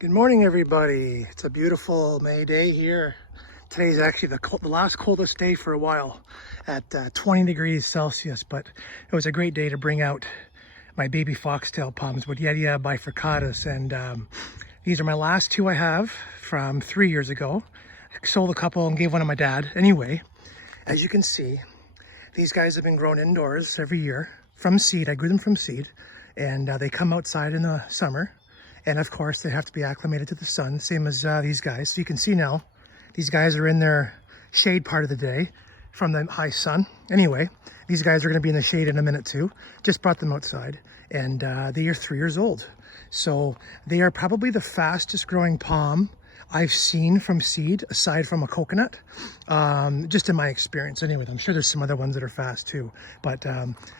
Good morning, everybody. It's a beautiful May day here. Today's actually the last coldest day for a while at 20 degrees Celsius, but it was a great day to bring out my baby foxtail palms, Woodiedia bifurcatus, and these are my last two I have from 3 years ago. I sold a couple and gave one to my dad. Anyway, as you can see, these guys have been grown indoors every year from seed. I grew them from seed, and they come outside in the summer. And of course, they have to be acclimated to the sun, same as these guys. So you can see now, these guys are in their shade part of the day from the high sun. Anyway, these guys are gonna be in the shade in a minute too. Just brought them outside, and they are 3 years old. So they are probably the fastest growing palm I've seen from seed, aside from a coconut, just in my experience. Anyway, I'm sure there's some other ones that are fast too, but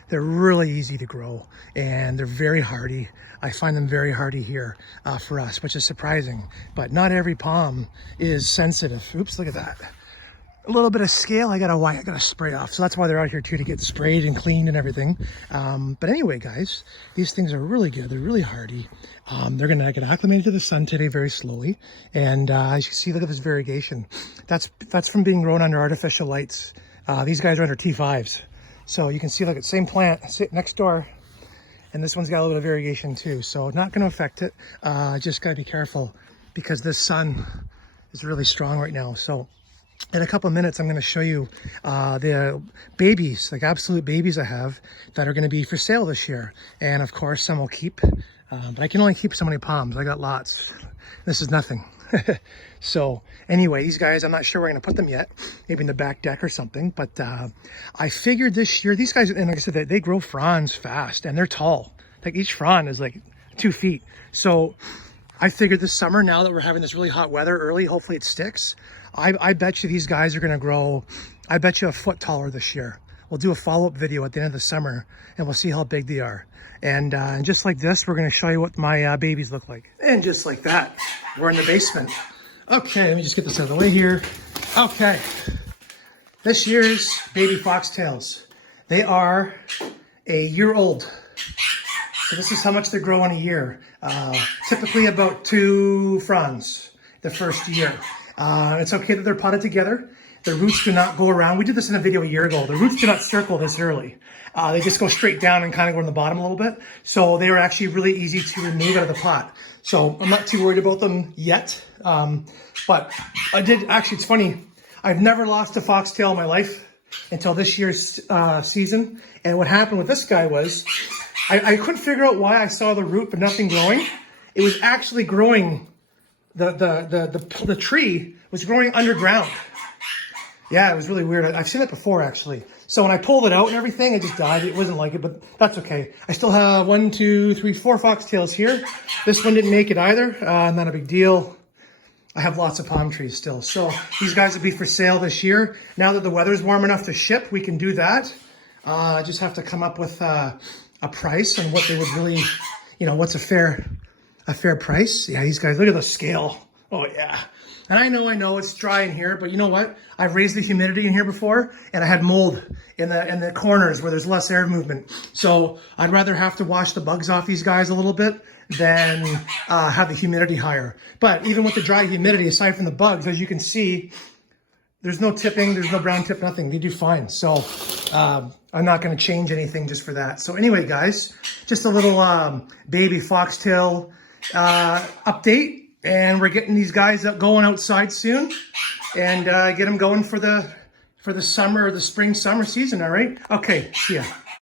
they're really easy to grow and they're very hardy. I find them very hardy here for us, which is surprising, but not every palm is sensitive. Oops, look at that. A little bit of scale I gotta spray off, so that's why they're out here too, to get sprayed and cleaned and everything. But anyway, guys, these things are really good. They're really hardy. They're gonna get acclimated to the sun today very slowly, and as you can see, look at this variegation. That's from being grown under artificial lights. These guys are under T5s, so you can see, look at same plant next door, and this one's got a little bit of variegation too, so not going to affect it. Just got to be careful because this sun is really strong right now. So in a couple of minutes, I'm going to show you the babies, like absolute babies I have that are going to be for sale this year. And of course, some will keep, but I can only keep so many palms. I got lots. This is nothing. So anyway, these guys, I'm not sure where I'm going to put them yet. Maybe in the back deck or something. But I figured this year, these guys, and like I said, they grow fronds fast and they're tall. Like each frond is like 2 feet. So I figured this summer, now that we're having this really hot weather early, hopefully it sticks. I bet you these guys are going to grow, I bet you a foot taller this year. We'll do a follow-up video at the end of the summer and we'll see how big they are. And just like this, we're going to show you what my babies look like. And just like that, we're in the basement. Okay, let me just get this out of the way here. Okay, this year's baby foxtails. They are a year old. So this is how much they grow in a year. Typically about 2 fronds the first year. It's okay that they're potted together. The roots do not go around. We did this in a video a year ago. The roots do not circle this early. They just go straight down and kind of go in the bottom a little bit. So they are actually really easy to remove out of the pot. So I'm not too worried about them yet. But I did, actually, it's funny. I've never lost a foxtail in my life until this year's season. And what happened with this guy was, I couldn't figure out why I saw the root but nothing growing. It was actually growing, the tree was growing underground. Yeah, it was really weird. I've seen it before, actually. So when I pulled it out and everything, it just died. It wasn't like it, but that's okay. I still have 1, 2, 3, 4 foxtails here. This one didn't make it either. Not a big deal. I have lots of palm trees still. So these guys will be for sale this year. Now that the weather's warm enough to ship, we can do that. I just have to come up with a price and what they would really, what's a fair price. Yeah, these guys, look at the scale. Oh yeah. And I know it's dry in here, but you know what? I've raised the humidity in here before, and I had mold in the corners where there's less air movement. So I'd rather have to wash the bugs off these guys a little bit than have the humidity higher. But even with the dry humidity, aside from the bugs, as you can see, there's no tipping, there's no brown tip, nothing. They do fine. So I'm not going to change anything just for that. So anyway, guys, just a little baby foxtail update. And we're getting these guys going outside soon and get them going for the summer or the spring summer season. All right. Okay. See ya.